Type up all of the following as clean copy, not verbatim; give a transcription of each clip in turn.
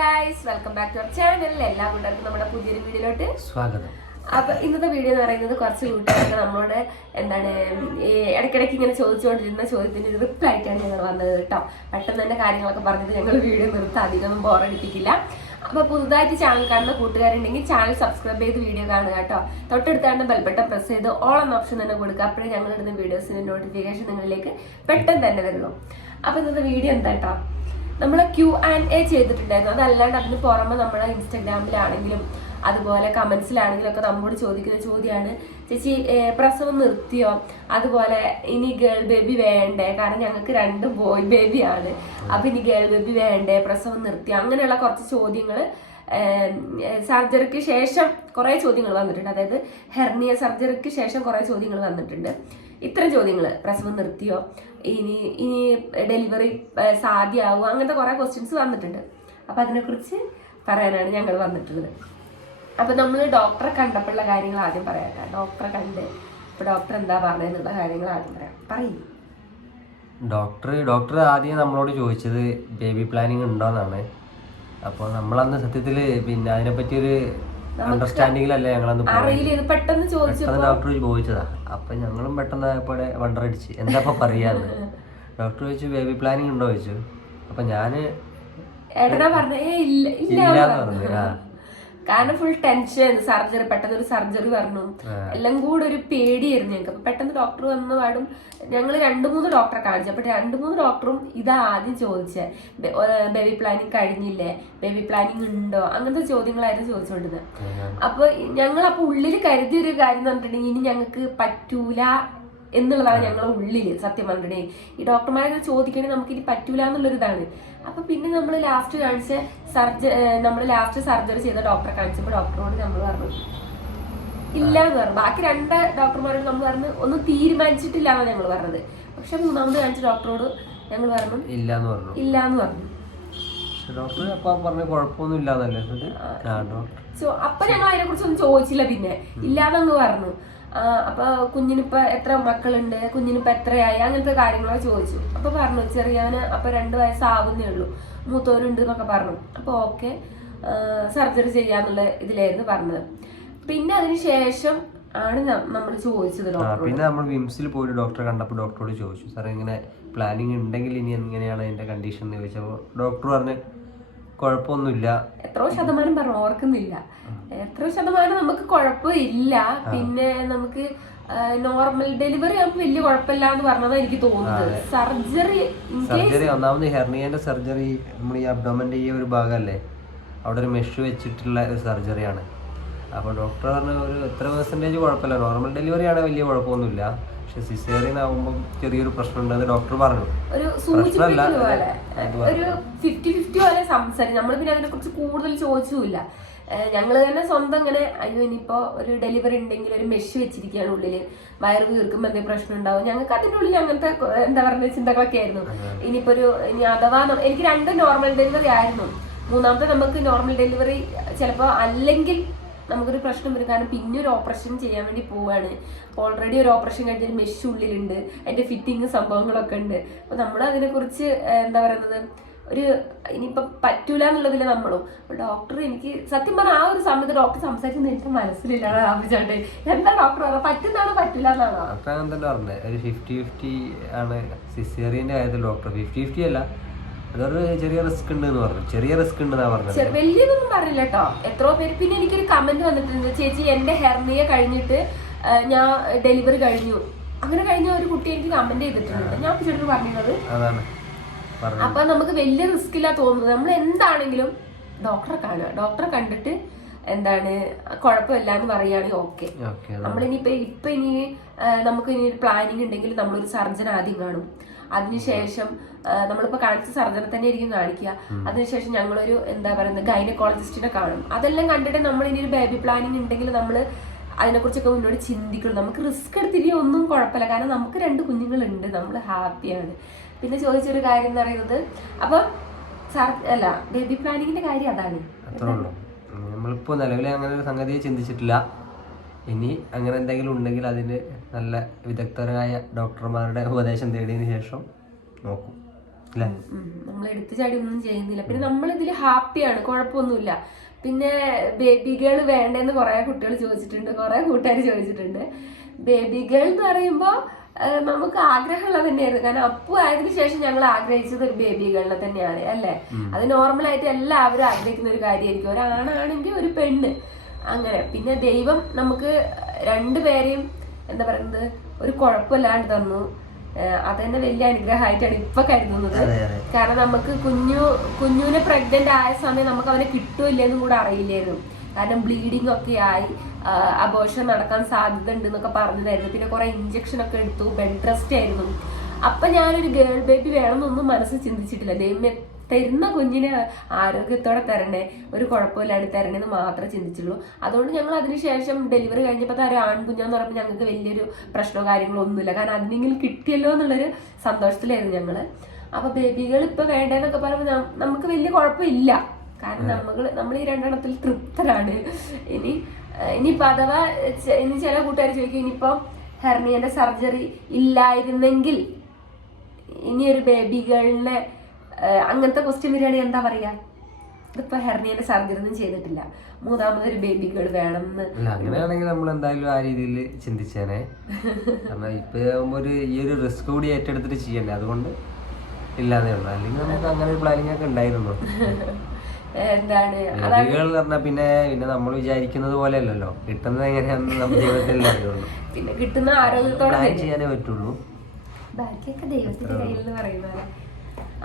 Guys, welcome back to our channel. എല്ലാ കൂട്ടുകാർക്കും നമ്മുടെ പുതിയൊരു വീഡിയോയിലോട്ട് സ്വാഗതം. അപ്പൊ ഇന്നത്തെ വീഡിയോ എന്ന് പറയുന്നത് കുറച്ച് കൂട്ടുകാർക്ക് നമ്മളോട് ഇടയ്ക്കിടയ്ക്ക് ഇങ്ങനെ ചോദിച്ചുകൊണ്ടിരുന്ന ചോദ്യത്തിന് റിപ്ലൈ ആയിട്ടാണ് ഞങ്ങൾ വന്നത് കേട്ടോ. പെട്ടെന്ന് തന്നെ കാര്യങ്ങളൊക്കെ പറഞ്ഞിട്ട് ഞങ്ങൾ വീഡിയോ നിർത്താം, അധികമൊന്നും ബോറടിപ്പിക്കില്ല. അപ്പൊ പുതുതായിട്ട് ചാനൽ കാണുന്ന കൂട്ടുകാരുണ്ടെങ്കിൽ ചാനൽ സബ്സ്ക്രൈബ് ചെയ്ത് വീഡിയോ കാണുക കേട്ടോ. തൊട്ടടുത്താണ്ട് ബെൽബട്ടൺ പ്രസ് ചെയ്ത് ഓൾ എന്ന ഓപ്ഷൻ തന്നെ കൊടുക്കുക. അപ്പോഴേ ഞങ്ങൾ ഇടുന്ന വീഡിയോസിന്റെ നോട്ടിഫിക്കേഷൻ നിങ്ങളിലേക്ക് പെട്ടെന്ന് തന്നെ വരുള്ളൂ. അപ്പൊ ഇന്നത്തെ വീഡിയോ എന്താ കേട്ടോ, നമ്മൾ Q&A ചെയ്തിട്ടുണ്ടായിരുന്നു. അതല്ലാണ്ട് അതിന് പുറമെ നമ്മളെ ഇൻസ്റ്റാഗ്രാമിലാണെങ്കിലും അതുപോലെ കമന്റ്സിലാണെങ്കിലും ഒക്കെ നമ്മോട് ചോദിക്കുന്ന ചോദ്യമാണ്, ചേച്ചി പ്രസവം നിർത്തിയോ, അതുപോലെ ഇനി ഗേൾ ബേബി വേണ്ടേ, കാരണം ഞങ്ങൾക്ക് 2 ബോയ് ബേബിയാണ്, അപ്പൊ ഇനി ഗേൾ ബേബി വേണ്ടേ, പ്രസവം നിർത്തിയോ, അങ്ങനെയുള്ള കുറച്ച് ചോദ്യങ്ങൾ സർജറിക്ക് ശേഷം കുറെ ചോദ്യങ്ങൾ വന്നിട്ടുണ്ട്. അതായത് ഹെർണിയ സർജറിക്ക് ശേഷം കുറെ ചോദ്യങ്ങൾ വന്നിട്ടുണ്ട്. ഇത്തരം ചോദ്യങ്ങൾ, പ്രസവം നിർത്തിയോ, ഇനി ഡെലിവറി സാധ്യമാവുമോ, അങ്ങനത്തെ കുറെ ക്വസ്റ്റ്യൻസ് വന്നിട്ടുണ്ട്. അപ്പൊ അതിനെക്കുറിച്ച് പറയാനാണ് ഞങ്ങൾ വന്നിട്ടുള്ളത്. അപ്പൊ നമ്മൾ ഡോക്ടറെ കണ്ടപ്പോഴുള്ള കാര്യങ്ങൾ ആദ്യം പറയാം. ഡോക്ടറെ കണ്ട് ഇപ്പൊ ഡോക്ടർ എന്താ പറഞ്ഞതെന്നുള്ള കാര്യങ്ങൾ ആദ്യം പറയും. ഡോക്ടർ ആദ്യം നമ്മളോട് ചോദിച്ചത് ബേബി പ്ലാനിങ് ഉണ്ടോന്നാണ്. അപ്പോൾ നമ്മളന്ന് സത്യത്തില് പിന്നെ അതിനെപ്പറ്റി ഒരു അണ്ടർസ്റ്റാൻഡിങ്ങിലല്ലേ ഞങ്ങളന്ന് പെട്ടെന്ന് ഡോക്ടർ ചോദിച്ചതാ. അപ്പൊ ഞങ്ങളും പെട്ടെന്ന് ആയപ്പോഴെ വണ്ടറടിച്ച് എന്താ പറയാന്ന്. ഡോക്ടർ ചോദിച്ചു ബേബി പ്ലാനിങ് ഉണ്ടോ ചോദിച്ചു. അപ്പൊ ഞാന് ഇല്ലാന്ന് പറഞ്ഞു. കാരണം ഫുൾ ടെൻഷൻ, സർജറി, പെട്ടെന്ന് ഒരു സർജറി പറഞ്ഞു, എല്ലാം കൂടെ ഒരു പേടിയായിരുന്നു ഞങ്ങൾക്ക്. അപ്പൊ പെട്ടെന്ന് ഡോക്ടർ വന്ന പാടും ഞങ്ങൾ 2-3 ഡോക്ടറെ കാണിച്ചു. അപ്പൊ 2-3 ഡോക്ടറും ഇതാ ആദ്യം ചോദിച്ചേ, ബേബി പ്ലാനിങ് കഴിഞ്ഞില്ലേ, ബേബി പ്ലാനിങ് ഉണ്ടോ, അങ്ങനത്തെ ചോദ്യങ്ങളായിരുന്നു ചോദിച്ചുകൊണ്ടിരുന്നത്. അപ്പൊ ഞങ്ങൾ ഉള്ളിൽ കരുതിയ ഒരു കാര്യം എന്ന് പറഞ്ഞിട്ടുണ്ടെങ്കിൽ ഇനി ഞങ്ങൾക്ക് പറ്റൂല എന്നുള്ളതാണ് ഞങ്ങളുടെ ഉള്ളില്. സത്യം പറഞ്ഞിട്ടുണ്ടെങ്കിൽ ഈ ഡോക്ടർമാരെ ചോദിക്കണമെങ്കിൽ നമുക്ക് ഇനി പറ്റൂല എന്നുള്ളൊരു ഇതാണ്. അപ്പൊ പിന്നെ നമ്മൾ ലാസ്റ്റ് സർജറി ചെയ്ത ഡോക്ടറെ കാണിച്ചപ്പോൾ ഡോക്ടറോട് നമ്മൾ പറഞ്ഞു ഇല്ല എന്ന് പറഞ്ഞു. ബാക്കി 2 ഡോക്ടർമാരോട് നമ്മൾ പറഞ്ഞു ഒന്നും തീരുമാനിച്ചിട്ടില്ല എന്നാണ് ഞങ്ങൾ പറഞ്ഞത്. പക്ഷെ 3ാമത് കാണിച്ച ഡോക്ടറോട് ഞങ്ങൾ പറഞ്ഞു ഇല്ലാന്ന് പറഞ്ഞു. അപ്പൊ ഞങ്ങൾ അതിനെ കുറിച്ചൊന്നും ചോദിച്ചില്ല. പിന്നെ ഇല്ലാന്നങ്ങ് പറഞ്ഞു. അപ്പൊ കുഞ്ഞിനിപ്പോ എത്ര മക്കളുണ്ട്, കുഞ്ഞിനിപ്പോ എത്രയായി, അങ്ങനത്തെ കാര്യങ്ങളൊക്കെ ചോദിച്ചു. അപ്പൊ പറഞ്ഞു ചെറിയവന് അപ്പൊ 2 വയസ്സാവുന്നേ ഉള്ളൂ, മൂത്തവനുണ്ട് എന്നൊക്കെ പറഞ്ഞു. അപ്പൊ ഓക്കെ, സർജറി ചെയ്യാന്നുള്ള ഇതിലായിരുന്നു പറഞ്ഞത്. പിന്നെ അതിനുശേഷം ആണ് നമ്മൾ ചോദിച്ചത് ഡോക്ടർ. പിന്നെ നമ്മൾ വിംസിൽ പോയി ഡോക്ടറെ കണ്ടപ്പോൾ ഡോക്ടറോട് ചോദിച്ചു, സാറേ ഇങ്ങനെ പ്ലാനിങ് ഉണ്ടെങ്കിൽ ഇനി എങ്ങനെയാണ് അതിന്റെ കണ്ടീഷൻ എന്ന് ചോദിച്ചപ്പോൾ ഡോക്ടർ പറഞ്ഞു കുഴപ്പമൊന്നുമില്ല. എത്രയോ ശതമാനം പറഞ്ഞു, ഓർക്കുന്നില്ല എത്രയോ ശതമാനം നമുക്ക് കുഴപ്പമില്ല. പിന്നെ നമുക്ക് നോർമൽ ഡെലിവറി ആകുമ്പോൾ വലിയ കുഴപ്പമില്ല എന്ന് പറഞ്ഞതാ എനിക്ക് തോന്നുന്നത്. സർജറി ഒന്നാമത് ഹെർണിയന്റെ സർജറി നമ്മൾ ഈ അബ്ഡോമന്റെ ഈ ഒരു ഭാഗമല്ലേ, അവിടെ ഒരു മെഷ് വെച്ചിട്ടുള്ള ഒരു സർജറിയാണ്. അപ്പോൾ ഡോക്ടർ പറഞ്ഞ ഒരു എത്ര പെർസെന്റേജ് കുഴപ്പമില്ല, നോർമൽ ഡെലിവറി ആണ് വലിയ കുഴപ്പമൊന്നുമില്ല, പക്ഷെ സിസേറിയൻ ആവുമ്പോൾ ചെറിയൊരു പ്രശ്നമുണ്ടെന്ന് ഡോക്ടർ പറഞ്ഞു. ഒരു സൂചിപ്പിക്കുന്ന പോലെ ഒരു 50-50 പോലെ സംസാരിച്ചു. നമ്മൾ പിന്നെ അതിനെ കുറിച്ച് കൂടുതൽ ചോദിച്ചില്ല. ഞങ്ങൾ തന്നെ സ്വന്തം ഇങ്ങനെ അയ്യോ ഇനിയിപ്പോ ഒരു ഡെലിവറി ഉണ്ടെങ്കിൽ ഒരു മെഷ് വെച്ചിരിക്കുകയാണ് ഉള്ളില്, വയറ് വീർക്കുമ്പോൾ എന്തെങ്കിലും പ്രശ്നം ഉണ്ടാവും, ഞങ്ങൾക്ക് അതിൻ്റെ ഉള്ളിൽ അങ്ങനത്തെ എന്താ പറയുക ചിന്തകളൊക്കെ ആയിരുന്നു. ഇനിയിപ്പോ ഇനി അഥവാ എനിക്ക് 2 നോർമൽ ഡെലിവറി ആയിരുന്നു. 3ാമത്തെ നമുക്ക് നോർമൽ ഡെലിവറി ചിലപ്പോൾ അല്ലെങ്കിൽ നമുക്കൊരു പ്രശ്നം വരും. കാരണം പിന്നെ ഒരു ഓപ്പറേഷൻ ചെയ്യാൻ വേണ്ടി പോവാണ്. ഓൾറെഡി ഒരു ഓപ്പറേഷൻ കഴിഞ്ഞൊരു മെഷ് ഉള്ളിലുണ്ട്, അതിന്റെ ഫിറ്റിങ് സംഭവങ്ങളൊക്കെ ഉണ്ട്. അപ്പൊ നമ്മൾ അതിനെക്കുറിച്ച് എന്താ പറയുന്നത്, ഒരു ഇനിയിപ്പം പറ്റൂല എന്നുള്ളതില്ല നമ്മളും. അപ്പൊ ഡോക്ടർ എനിക്ക് സത്യം പറഞ്ഞാൽ ആ ഒരു സമയത്ത് ഡോക്ടർ സംസാരിക്കുന്നത് എനിക്ക് മനസ്സിലില്ല. ആവശ്യമായിട്ട് എന്താ ഡോക്ടർ പറഞ്ഞത്, പറ്റുന്നതാണോ പറ്റില്ല എന്നാണോ? ഒരു 50-50 ആണ് സിസേറിയന്റെ കാര്യത്തിൽ. ഡോക്ടർ 50-50 അല്ല, അതൊരു ചെറിയ റിസ്ക് ഉണ്ട് എന്ന് പറഞ്ഞു. ചെറിയ റിസ്ക് ഉണ്ടെന്നാ പറഞ്ഞത്, വലിയതൊന്നും പറഞ്ഞില്ല കേട്ടോ. എത്രയോ പേര്. പിന്നെ എനിക്കൊരു കമന്റ് വന്നിട്ടുണ്ട്, ചേച്ചി എന്റെ ഹെർണിയ കഴിഞ്ഞിട്ട് ഞാൻ ഡെലിവറി കഴിഞ്ഞു, അങ്ങനെ കഴിഞ്ഞ ഒരു കുട്ടി എനിക്ക് കമന്റ് ചെയ്തിട്ടുണ്ട്. ഞാൻ ചേട്ടന് പറഞ്ഞത് അതാണ്. അപ്പൊ നമുക്ക് വലിയ റിസ്ക് ഇല്ല തോന്നുന്നത്. നമ്മൾ എന്താണെങ്കിലും ഡോക്ടറെ കാണുക, ഡോക്ടറെ കണ്ടിട്ട് എന്താണ് കുഴപ്പമില്ല എന്ന് പറയുകയാണെങ്കിൽ ഓക്കെ. നമ്മളിനിയിപ്പോ ഇനി നമുക്ക് ഇനി ഒരു പ്ലാനിങ് ഉണ്ടെങ്കിൽ നമ്മളൊരു സർജൻ ആദ്യം കാണും. അതിനുശേഷം നമ്മളിപ്പോ കാണിച്ച സർജനെ തന്നെ ആയിരിക്കും കാണിക്കുക. അതിനുശേഷം ഞങ്ങളൊരു എന്താ പറയുന്നത് ഗൈനക്കോളജിസ്റ്റിനെ കാണും. അതെല്ലാം കണ്ടിട്ട് നമ്മൾ ഇനി ഒരു ബേബി പ്ലാനിങ് ഉണ്ടെങ്കിൽ നമ്മൾ അതിനെക്കുറിച്ചൊക്കെ മുന്നോട്ട് ചിന്തിക്കണം. നമുക്ക് റിസ്ക് എടുത്തിരിക്കും ഒന്നും കുഴപ്പമില്ല, കാരണം നമുക്ക് 2 കുഞ്ഞുങ്ങളുണ്ട്, നമ്മൾ ഹാപ്പിയാണ്. പിന്നെ ചോദിച്ചൊരു കാര്യം എന്ന് പറയുന്നത്, അപ്പൊ അല്ല ബേബി പ്ലാനിങ്ങിന്റെ കാര്യം അതാണ്. നമ്മളിപ്പോ നിലവിലെ അങ്ങനെ ഒരു സംഗതിയെ ചിന്തിച്ചിട്ടില്ല. ഇനി അങ്ങനെ എന്തെങ്കിലും ഉണ്ടെങ്കിൽ അതിന് നല്ല വിദഗ്ധരായ ഡോക്ടർമാരുടെ ഉപദേശം തേടിയതിനു ശേഷം നോക്കും. നമ്മൾ എടുത്തു ചാടി ഒന്നും ചെയ്യുന്നില്ല. പിന്നെ നമ്മളിതിൽ ഹാപ്പിയാണ്, കുഴപ്പമൊന്നുമില്ല. പിന്നെ ബേബി ഗേൾ വേണ്ടെന്ന് കുറെ കുട്ടികൾ ചോദിച്ചിട്ടുണ്ട്, കുറെ കൂട്ടുകാർ ചോദിച്ചിട്ടുണ്ട്. ബേബി ഗേൾ എന്ന് പറയുമ്പോൾ നമുക്ക് ആഗ്രഹമുള്ളത് തന്നെയായിരുന്നു. കാരണം അപ്പു ആയതിനു ശേഷം ഞങ്ങൾ ആഗ്രഹിച്ചത് ഒരു ബേബി ഗേളിനെ തന്നെയാണ്, അല്ലേ? അത് നോർമലായിട്ട് എല്ലാവരും ആഗ്രഹിക്കുന്ന ഒരു കാര്യമായിരിക്കും, ഒരാണാണെങ്കിൽ ഒരു പെണ്ണ്, അങ്ങനെ. പിന്നെ ദൈവം നമുക്ക് രണ്ടുപേരെയും എന്താ പറയുന്നത് ഒരു കുഴപ്പമില്ലാണ്ട് തന്നു. അതന്നെ വലിയ അനുഗ്രഹമായിട്ടാണ് ഇപ്പൊ കരുതുന്നത്. കാരണം നമുക്ക് കുഞ്ഞുവിനെ പ്രഗ്നന്റ് ആയ സമയം നമുക്ക് അവനെ കിട്ടൂല്ലെന്നും കൂടെ അറിയില്ലായിരുന്നു. കാരണം ബ്ലീഡിങ് ഒക്കെ ആയി, അബോർഷൻ നടക്കാൻ സാധ്യത ഉണ്ട് എന്നൊക്കെ പറഞ്ഞതായിരുന്നു. പിന്നെ കുറെ ഇഞ്ചക്ഷൻ ഒക്കെ എടുത്തു, ബെഡ് റെസ്റ്റ് ആയിരുന്നു. അപ്പൊ ഞാനൊരു ഗേൾ ബേബി വേണമെന്നൊന്നും മനസ്സിൽ ചിന്തിച്ചിട്ടില്ല. ദൈവം തരുന്ന കുഞ്ഞിനെ ആരോഗ്യത്തോടെ തരണേ, ഒരു കുഴപ്പമില്ലാണ്ട് തരണേന്ന് മാത്രമേ ചിന്തിച്ചുള്ളൂ. അതുകൊണ്ട് ഞങ്ങൾ അതിനുശേഷം ഡെലിവറി കഴിഞ്ഞപ്പോൾ ഒരു ആൺകുഞ്ഞാന്ന് പറയുമ്പോൾ ഞങ്ങൾക്ക് വലിയൊരു പ്രശ്നമോ കാര്യങ്ങളോ ഒന്നുമില്ല. കാരണം അതിനെങ്കിലും കിട്ടിയല്ലോ എന്നുള്ളൊരു സന്തോഷത്തിലായിരുന്നു ഞങ്ങള്. അപ്പൊ ബേബികൾ ഇപ്പൊ വേണ്ടേന്നൊക്കെ പറയുമ്പോൾ നമുക്ക് വലിയ കുഴപ്പമില്ല. കാരണം നമ്മൾ ഈ രണ്ടെണ്ണത്തിൽ തൃപ്തരാണ്. ഇനിയിപ്പോ അഥവാ ഇനി ചില കൂട്ടുകാർ ചോദിക്കും, ഇനിയിപ്പം ഹെർണിയന്റെ സർജറി ഇല്ലായിരുന്നെങ്കിൽ ഇനി ഒരു ബേബി ഗേളിനെ അങ്ങനത്തെ ക്വസ്റ്റ്യൻ വരികയാണെങ്കിൽ എന്താ പറയാ? ഇതിപ്പോ ഹെർണിയന്റെ സർജറി ഒന്നും ചെയ്തിട്ടില്ല, മൂന്നാമതൊരു ബേബി ഗേൾ വേണം എന്ന്. അങ്ങനെയാണെങ്കിൽ നമ്മൾ എന്തായാലും ആ രീതിയിൽ ചിന്തിച്ചേനെ. കാരണം ഇപ്പൊ ഈ ഒരു റിസ്ക് കൂടി ഏറ്റെടുത്തിട്ട് ചെയ്യണ്ടേ, അതുകൊണ്ട് ഇല്ലാതെ ഉള്ളു. അല്ലെങ്കിൽ നമുക്ക് അങ്ങനെ ഒരു പ്ലാനിങ് ഒക്കെ ഉണ്ടായിരുന്നു. എന്താണ് പറഞ്ഞാ പിന്നെ നമ്മൾ വിചാരിക്കുന്നത് പോലെ അല്ലല്ലോ, കിട്ടുന്നത് എങ്ങനെയാണെന്ന് നമ്മുടെ ജീവിതത്തിൽ അറിയുള്ളൂ. പിന്നെ കിട്ടുന്ന ആരോഗ്യത്തോടെ ചെയ്യാനേ പറ്റുള്ളൂ, ബാക്കിയൊക്കെ ദൈവത്തിന്റെ കയ്യിൽ എന്ന് പറയുന്നത്.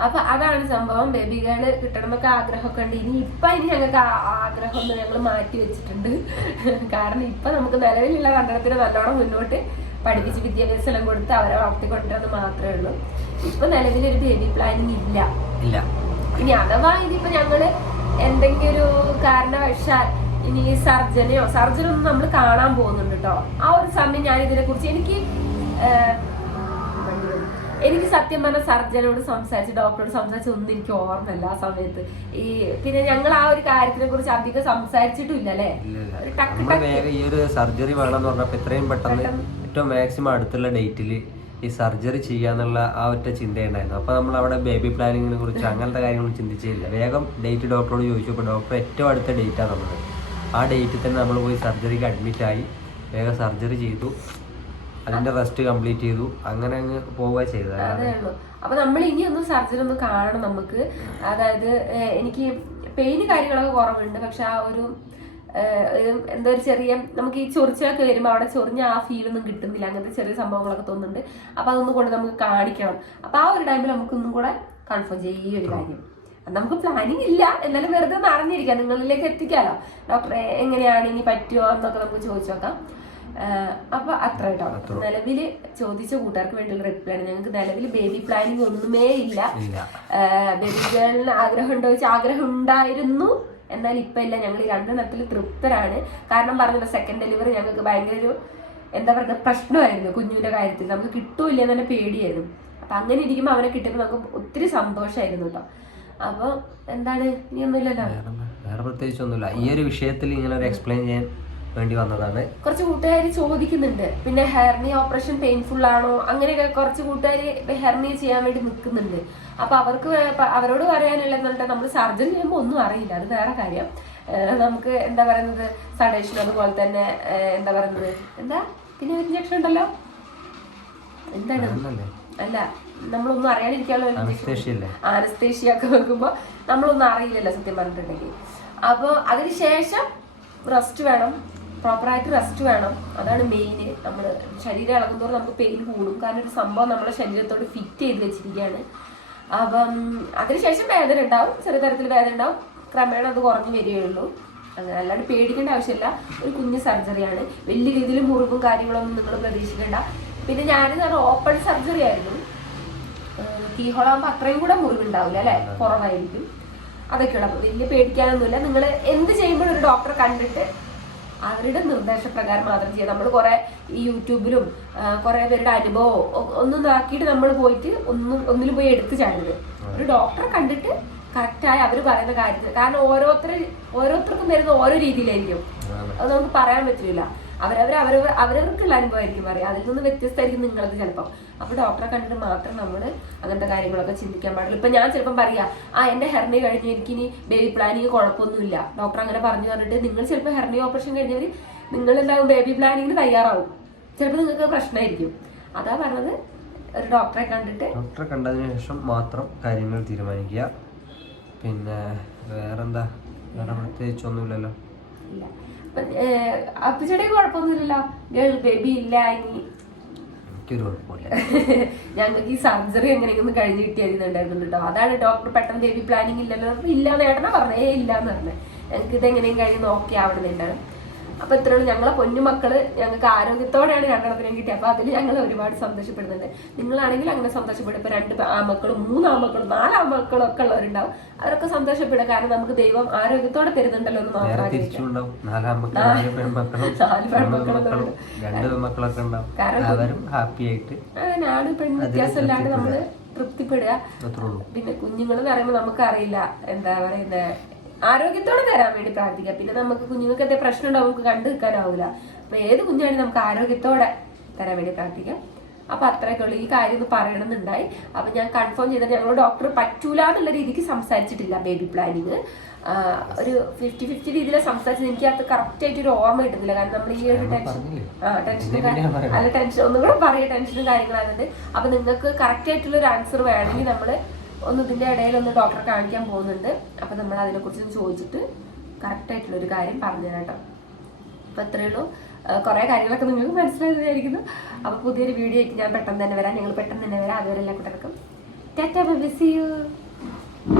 അപ്പൊ അതാണ് സംഭവം. ബേബി ഗേള് കിട്ടണം എന്നൊക്കെ ആഗ്രഹമൊക്കെ ഉണ്ട്. ഇനി ഞങ്ങൾക്ക് ആഗ്രഹം ഒന്ന് ഞങ്ങൾ മാറ്റി വെച്ചിട്ടുണ്ട്. കാരണം ഇപ്പൊ നമുക്ക് നിലവിലുള്ള കണ്ടനത്തിന് നല്ലോണം മുന്നോട്ട് പഠിപ്പിച്ച് വിദ്യാഭ്യാസം എല്ലാം കൊടുത്ത് അവരെ വളർത്തിക്കൊണ്ടിരുന്നത് മാത്രമേ ഉള്ളൂ. ഇപ്പൊ നിലവിലൊരു ബേബി പ്ലാനിങ് ഇല്ല. ഇനി അഥവാ ഇനിയിപ്പോ ഞങ്ങള് എന്തെങ്കിലും ഒരു കാരണവശാൽ ഇനി സർജനൊന്നും നമ്മൾ കാണാൻ പോകുന്നുണ്ട് കേട്ടോ. ആ ഒരു സമയം ഞാൻ ഇതിനെ കുറിച്ച് എനിക്ക് സത്യം പറഞ്ഞ സർജനോട് സംസാരിച്ച് ഡോക്ടറോട് സംസാരിച്ച് ഒന്നും എനിക്ക് ഓർമ്മയില്ല ആ സമയത്ത്. പിന്നെ ഞങ്ങൾ ആ ഒരു കാര്യത്തിനെ കുറിച്ച് അധികം സംസാരിച്ചിട്ടില്ല അല്ലേ. ഈ ഒരു സർജറി വേണമെന്ന് പറഞ്ഞപ്പോ എത്രയും പെട്ടെന്ന് ഏറ്റവും മാക്സിമം അടുത്തുള്ള ഡേറ്റില് ഈ സർജറി ചെയ്യാന്നുള്ള ആ ഒറ്റ ചിന്തയുണ്ടായിരുന്നു. അപ്പൊ നമ്മൾ അവിടെ ബേബി പ്ലാനിങ്ങിനെ കുറിച്ച് അങ്ങനത്തെ കാര്യങ്ങളൊന്നും ചിന്തിച്ചില്ല. വേഗം ഡേറ്റ് ഡോക്ടറോട് ചോദിച്ചപ്പോൾ ഡോക്ടർ ഏറ്റവും അടുത്ത ഡേറ്റാണ് നമ്മള്. ആ ഡേറ്റിൽ തന്നെ നമ്മൾ പോയി സർജറിക്ക് അഡ്മിറ്റ് ആയി, വേഗം സർജറി ചെയ്തു, അതിന്റെ റെസ്റ്റ് കംപ്ലീറ്റ് ചെയ്തു, അങ്ങനെ അങ്ങ് പോവുക ചെയ്തത്. അതേ ഉള്ളൂ. അപ്പൊ നമ്മൾ ഇനിയൊന്നും സർജറി ഒന്ന് കാണണം നമുക്ക്. അതായത് എനിക്ക് പെയിന് കാര്യങ്ങളൊക്കെ കുറവുണ്ട്, പക്ഷെ ആ ഒരു എന്തോ ഒരു ചെറിയ നമുക്ക് ഈ ചൊറിച്ചൊക്കെ വരുമ്പോൾ അവിടെ ചൊറിഞ്ഞ ആ ഫീലൊന്നും കിട്ടുന്നില്ല. അങ്ങനത്തെ ചെറിയ സംഭവങ്ങളൊക്കെ തോന്നുന്നുണ്ട്. അപ്പൊ അതൊന്നും കൊണ്ട് നമുക്ക് കാണിക്കണം. അപ്പൊ ആ ഒരു ടൈമിൽ നമുക്കൊന്നും കൂടെ കൺഫേം ചെയ്യും ഈ ഒരു കാര്യം. നമുക്ക് പ്ലാനിങ് ഇല്ല, എന്നാലും വെറുതെ ഒന്ന് അറിഞ്ഞിരിക്കാം, നിങ്ങളിലേക്ക് എത്തിക്കാലോ. ഡോക്ടറെ എങ്ങനെയാണ് ഇനി പറ്റുമോ എന്നൊക്കെ നമുക്ക് ചോദിച്ചു നോക്കാം. അപ്പൊ അത്ര കേട്ടോ. നിലവില് ചോദിച്ച കൂട്ടുകാർക്ക് വേണ്ടിയുള്ള റിപ്ലൈ ആണ്. ഞങ്ങൾക്ക് നിലവിൽ ബേബി പ്ലാനിങ് ഒന്നുമേ ഇല്ല. ബേബി ഗേളിന് ആഗ്രഹം ഉണ്ടോ ചോദിച്ചാൽ ആഗ്രഹം ഉണ്ടായിരുന്നു, എന്നാൽ ഇപ്പൊ ഇല്ല. ഞങ്ങൾ ഈ രണ്ടെണ്ണത്തിൽ തൃപ്തരാണ്. കാരണം പറഞ്ഞല്ലോ, സെക്കൻഡ് ഡെലിവറി ഞങ്ങൾക്ക് ഭയങ്കര ഒരു എന്താ പറയുക പ്രശ്നമായിരുന്നു. കുഞ്ഞുവിന്റെ കാര്യത്തിൽ നമുക്ക് കിട്ടൂല്ല എന്ന് തന്നെ പേടിയായിരുന്നു. അപ്പൊ അങ്ങനെ ഇരിക്കുമ്പോൾ അവനെ കിട്ടുമ്പോൾ നമുക്ക് ഒത്തിരി സന്തോഷമായിരുന്നു കേട്ടോ. അപ്പൊ എന്താണ് ഇനിയൊന്നുമില്ലല്ലോ, വേറെ പ്രത്യേകിച്ച് ഒന്നുമില്ല. ഈ ഒരു വിഷയത്തിൽ ഇങ്ങനെ ഒരു എക്സ്പ്ലെയിൻ ചെയ്യാൻ വേണ്ടി വന്നതാണ്. കുറച്ച് കൂട്ടുകാർ ചോദിക്കുന്നുണ്ട്, പിന്നെ ഹെർണിയ ഓപ്പറേഷൻ പെയിൻഫുൾ ആണോ, അങ്ങനെയൊക്കെ കുറച്ച് കൂട്ടുകാർ ഹെർണിയ ചെയ്യാൻ വേണ്ടി നിൽക്കുന്നുണ്ട്. അപ്പൊ അവരോട് പറയാനുള്ളത്, നമ്മൾ സർജറി ചെയ്യുമ്പോൾ ഒന്നും അറിയില്ല, അത് വേറെ കാര്യം. നമുക്ക് എന്താ പറയുന്നത് സഡേഷൻ, അതുപോലെ തന്നെ എന്താ പറയുന്നത് പിന്നെ ഇഞ്ചക്ഷൻ ഉണ്ടല്ലോ, എന്താണ് അല്ല നമ്മളൊന്നും അറിയാനിരിക്കാനുള്ള അനസ്തേഷ്യ ഒക്കെ വെക്കുമ്പോ നമ്മളൊന്നും അറിയില്ലല്ലോ സത്യം പറഞ്ഞിട്ടുണ്ടെങ്കിൽ. അപ്പൊ അതിനുശേഷം റെസ്റ്റ് വേണം, പ്രോപ്പറായിട്ട് റെസ്റ്റ് വേണം. അതാണ് മെയിൻ. നമ്മൾ ശരീരം ഇളകുന്നതോറും നമുക്ക് പെയിൻ കൂടും. കാരണം ഒരു സംഭവം നമ്മുടെ ശരീരത്തോട് ഫിറ്റ് ചെയ്ത് വെച്ചിരിക്കുകയാണ്. അപ്പം അതിനുശേഷം വേദന ഉണ്ടാവും, ചെറിയ തരത്തിൽ വേദന ഉണ്ടാവും. ക്രമേണ അത് കുറഞ്ഞു വരികയുള്ളൂ. അങ്ങനെ അല്ലാണ്ട് പേടിക്കേണ്ട ആവശ്യമില്ല. ഒരു കുഞ്ഞ് സർജറിയാണ്, വലിയ രീതിയിൽ മുറിവും കാര്യങ്ങളൊന്നും നിങ്ങൾ പ്രതീക്ഷിക്കേണ്ട. പിന്നെ ഞാനെന്ന് പറഞ്ഞാൽ ഓപ്പൺ സർജറി ആയിരുന്നു. കീഹോളാകുമ്പോൾ അത്രയും കൂടെ മുറിവുണ്ടാവില്ല അല്ലെ, കുറവായിരിക്കും. അതൊക്കെയുള്ള വലിയ പേടിക്കാനൊന്നുമില്ല. നിങ്ങൾ എന്ത് ചെയ്യുമ്പോഴും ഒരു ഡോക്ടറെ കണ്ടിട്ട് അവരുടെ നിർദ്ദേശപ്രകാരം മാത്രം ചെയ്യാം. നമ്മൾ കുറെ ഈ യൂട്യൂബിലും കുറെ പേരുടെ അനുഭവം ഒന്നും നോക്കിയിട്ട് നമ്മൾ പോയിട്ട് ഒന്നിലും പോയി എടുത്തു ചാടരുത്. ഒരു ഡോക്ടറെ കണ്ടിട്ട് കറക്റ്റായി അവർ പറയുന്ന കാര്യത്തിൽ. കാരണം ഓരോരുത്തർക്കും വരുന്ന ഓരോ രീതിയിലായിരിക്കും, അത് നമുക്ക് പറയാൻ പറ്റില്ല. അവരവർക്കുള്ള അനുഭവമായിരിക്കും പറയാം. അതിൽ നിന്ന് വ്യത്യസ്തമായിരിക്കും നിങ്ങളത് ചിലപ്പോൾ. അപ്പൊ ഡോക്ടറെ കണ്ടിട്ട് മാത്രം നമ്മൾ അങ്ങനത്തെ കാര്യങ്ങളൊക്കെ ചിന്തിക്കാൻ പാടില്ല. ഇപ്പൊ ഞാൻ ചിലപ്പം പറയാ എന്റെ ഹെർണിയ കഴിഞ്ഞ് എനിക്കിനി ബേബി പ്ലാനിങ് കുഴപ്പമൊന്നുമില്ല, ഡോക്ടർ അങ്ങനെ പറഞ്ഞു പറഞ്ഞിട്ട് നിങ്ങൾ ചിലപ്പോൾ ഹെർണിയ ഓപ്പറേഷൻ കഴിഞ്ഞവര് നിങ്ങളെന്താവും ബേബി പ്ലാനിങ്ങിന് തയ്യാറാവും, ചിലപ്പോൾ നിങ്ങൾക്ക് പ്രശ്നമായിരിക്കും. അതാ പറഞ്ഞത്, ഒരു ഡോക്ടറെ കണ്ടതിന് ശേഷം മാത്രം കാര്യങ്ങൾ തീരുമാനിക്കുക. പിന്നെ വേറെന്താ, വേറെ പ്രത്യേകിച്ചൊന്നുമില്ലല്ലോ. ഇല്ല. അപ്പച്ചേടെ കുഴപ്പമൊന്നുമില്ലല്ലോ, ഗേൾ ബേബി ഇല്ല, ഇനി എനിക്കൊരു കുഴപ്പമില്ല. ഞങ്ങൾക്ക് ഈ സർജറി എങ്ങനെയൊന്നും കഴിഞ്ഞ് കിട്ടിയതുണ്ടായിരുന്നു കേട്ടോ. അതാണ് ഡോക്ടർ പെട്ടെന്ന് ബേബി പ്ലാനിങ് ഇല്ലല്ലോ, ഇല്ലാന്ന് ഏട്ടനാ പറഞ്ഞേ, ഇല്ലാന്ന് പറഞ്ഞേ. ഞങ്ങൾക്ക് ഇതെങ്ങനെയും കഴിഞ്ഞ് നോക്കി ആവണമെന്നുണ്ടാണ്. അപ്പൊ ഇത്രയുള്ളൂ. ഞങ്ങളെ പൊന്നുമക്കള് ഞങ്ങൾക്ക് ആരോഗ്യത്തോടെയാണ് രണ്ടെണ്ണത്തിനും കിട്ടിയത്. അപ്പൊ അതിൽ ഞങ്ങൾ ഒരുപാട് സന്തോഷപ്പെടുന്നുണ്ട്. നിങ്ങളാണെങ്കിൽ അങ്ങനെ സന്തോഷപ്പെടും. ഇപ്പൊ 2 ആമക്കളും 3 ആമക്കളും 4 ആമക്കളും ഒക്കെ ഉള്ളവരുണ്ടാവും. അവരൊക്കെ സന്തോഷപ്പെടുക, കാരണം നമുക്ക് ദൈവം ആരോഗ്യത്തോടെ തരുന്നുണ്ടല്ലോ എന്ന് മാത്രം. ആണ് പെണ്ണ് വ്യത്യാസമില്ലാണ്ട് നമ്മള് തൃപ്തിപ്പെടുക. പിന്നെ കുഞ്ഞുങ്ങൾ എന്ന് പറയുമ്പോൾ നമുക്കറിയില്ല എന്താ പറയുന്നത്, ആരോഗ്യത്തോടെ തരാൻ വേണ്ടി പ്രാർത്ഥിക്കുക. പിന്നെ നമുക്ക് കുഞ്ഞുങ്ങൾക്ക് എന്തെങ്കിലും പ്രശ്നം ഉണ്ടാവും, നമുക്ക് കണ്ടു നിൽക്കാനാവില്ല. അപ്പൊ ഏത് കുഞ്ഞാണെങ്കിലും നമുക്ക് ആരോഗ്യത്തോടെ തരാൻ വേണ്ടി പ്രാർത്ഥിക്കാം. അപ്പൊ അത്രയൊക്കെ ഉള്ളു. ഈ കാര്യം ഒന്ന് പറയണമെന്നുണ്ടായി. അപ്പൊ ഞാൻ കൺഫേം ചെയ്തിട്ട് ഞങ്ങൾ ഡോക്ടർ പറ്റൂല എന്നുള്ള രീതിക്ക് സംസാരിച്ചിട്ടില്ല ബേബി പ്ലാനിങ്. ഒരു 50-50 രീതിയിൽ സംസാരിച്ചത്. എനിക്ക് അത് കറക്റ്റ് ആയിട്ട് ഒരു ഓർമ്മ കിട്ടുന്നില്ല, കാരണം നമ്മൾ ഈ ഒരു ടെൻഷൻ ഒന്നും കൂടെ പറയുക, ടെൻഷനും കാര്യങ്ങളാകുന്നുണ്ട്. അപ്പൊ നിങ്ങൾക്ക് കറക്റ്റ് ആയിട്ടുള്ള ഒരു ആൻസർ വേണമെങ്കിൽ നമ്മള് ഇതിന്റെ ഇടയിൽ ഒന്ന് ഡോക്ടറെ കാണിക്കാൻ പോകുന്നുണ്ട്. അപ്പൊ നമ്മൾ അതിനെ കുറിച്ച് ചോദിച്ചിട്ട് കറക്റ്റ് ആയിട്ടുള്ള ഒരു കാര്യം പറഞ്ഞു തരാം കേട്ടോ. അപ്പൊ അത്രയേ ഉള്ളൂ. കുറെ കാര്യങ്ങളൊക്കെ നിങ്ങൾക്ക് മനസ്സിലായി വിചാരിക്കുന്നു. അപ്പൊ പുതിയൊരു വീഡിയോ ആയിട്ട് ഞാൻ പെട്ടെന്ന് തന്നെ വരാം. ഞങ്ങൾ പെട്ടെന്ന് തന്നെ വരാം. അതുവരെ എല്ലാ കുട്ടികൾക്കും tata, bye bye, see U.